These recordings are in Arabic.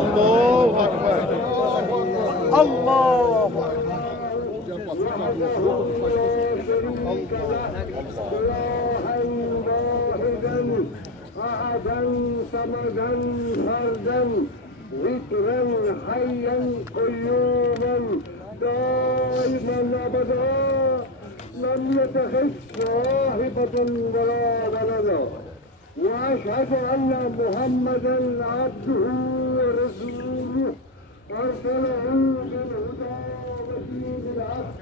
الله أكبر. الله أحدا صمدا فردا ذكرا حيا قيوما دائما أبدا لم يتخذ صاحبة ولا ولدا وأشهد أن محمدا عبده ورسوله أرسله بالهدى ودين الحق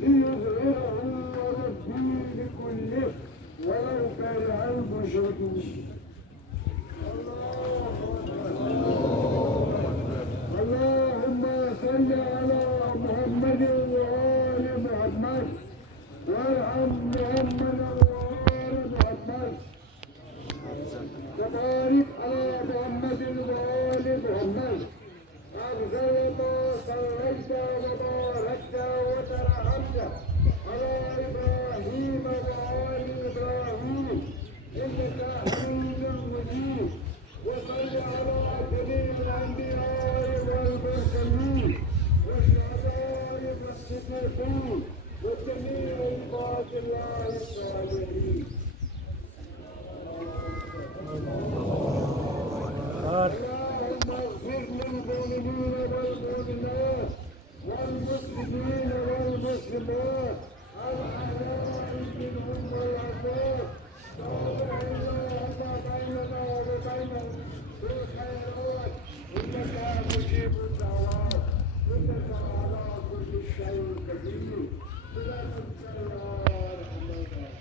ليظهره على الدين كله ولو كره المشركون. اللهم صل على محمد وآل محمد وارحم محمدا وآل محمد وبارك على محمد وآل محمد أفضل ما صليت وباركت وترحمت على إبراهيم وآل إبراهيم إنك حميد مجيد وصل على جميع الأنبياء والمرسلين والشهداء والصديقين وجميع عباد الله الصالحين. اللهم اغفر للمؤمنين والمؤمنات والمسلمين والمسلمات الأحياء منهم والأموات اللهم بيننا وبينهم بالخيرات إنك مجيب الدعوات إنك على كل شيء قدير برحمتك يا أرحم الراحمين.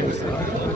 Gracias.